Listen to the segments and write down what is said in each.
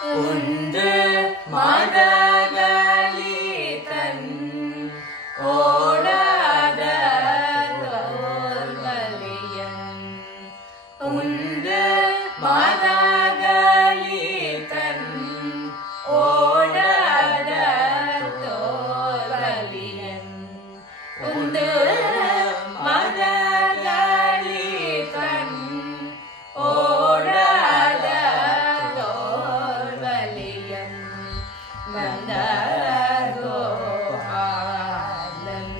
உண்டு மதகளி தன் ஓடாத தோல்வலியன் உண்டு மதகளி தன் ஓடாத தோல்வலியன் உண்டு மதகளி தன் ஓடாத தோல்வலியன் நந்தகோபாலன்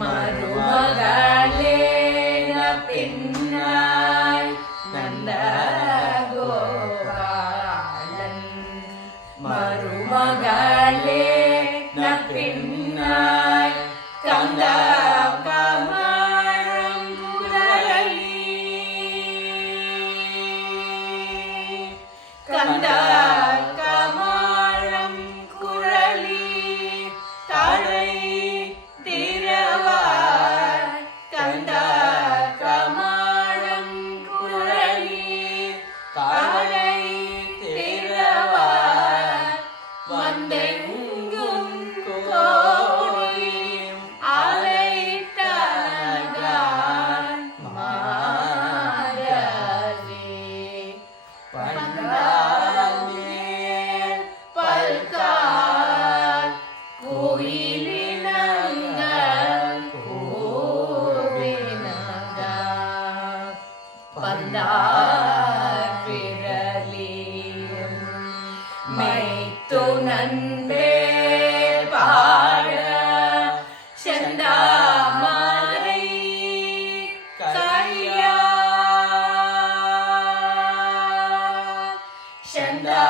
மருமகளேன பின்னாய் நந்தகோபாலன் மருமகளேன பின்னாய் கந்த கமலம் குரலி கந்த கமலம் குரலி தழை திரவாய் கந்த கமலம் குரலி தழை திரவாய் வந்தெங்கும் கோடி அலைத்தனகான் மாறவே பந்தாமேல் பல்கால் கோயிலினங்கள் கோவினங்க பந்தார் விரலியும் மெய்த்து நன்பே பாட செந்தாமரை கையா செந்தா